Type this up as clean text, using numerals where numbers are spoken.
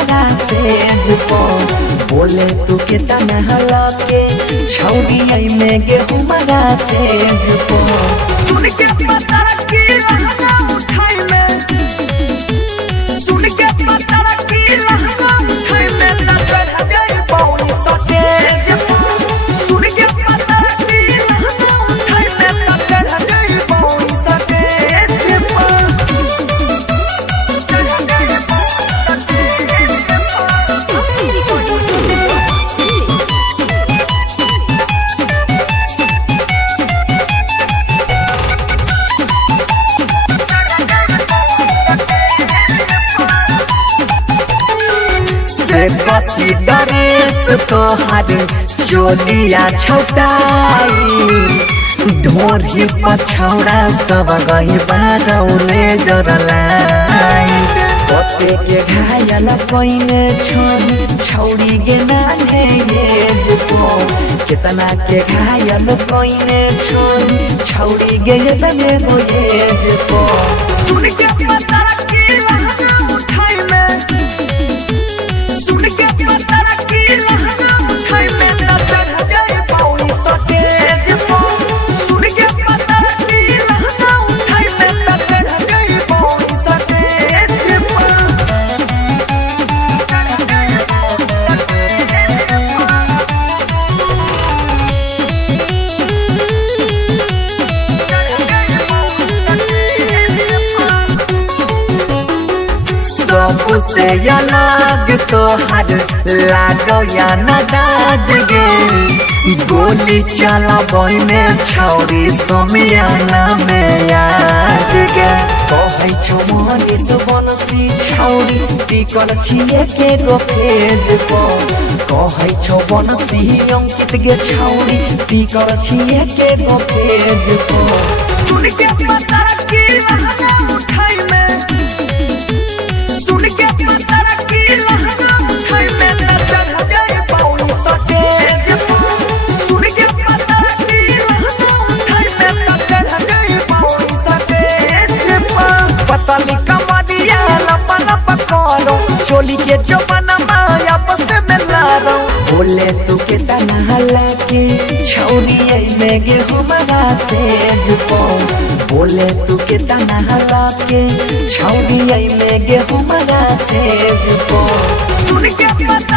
हमारा से जुपो बोले तू के तना हलके छौरी आई में गे हमारा से जुपो सुन के पता की लहंगा उठाई में सुन के पता की लहंगा उठाई में ना चढ़ जाए पौनी सटे सुन के पता की लहंगा उठाई में ना चढ़ जाए पौनी सटे से कसी डरेस तोहर चोलिया छौटाई ढोरी पछौड़ा सब गई बारौले जरलाई पते के घायल कइने छौरी गे नाने ये जुपो कितना के घायल कइने छौरी गे तने हो ये जुपो सुन के पता की लहंगा उठाई में सुन के पता की लहंगा उठाई में ना चढ़ जाए पौनी सटे सुन के पता की लहंगा उठाई में ना चढ़ जाए पौनी सटे सबसे अलग तोहर लागो या नदाज गे गोली चलाबई में छौरी सोमियाना में आज गे कहै छौ मनीष बनसी छौरी टिकल छिए के गो फेज को कहै छौ बनसी अंकित गे छौरी टिकल छिए के गो फेज को सुन के पता की लहंगा उठाई में सुन के पता की लहंगा उठाई में ना चढ़ जाए पौनी सटे सुन के पता की लहंगा उठाई में ना चढ़ जाए पौनी सटे पतली कमरिया लपा लपा करो चोली के जमाना माया बस में लारो बोले तू के तना हलके छौरी आई में गे हमारा से जुपो बोले तू के तना हलके छौरी आई में गे हमारा से जुपो सुन के पता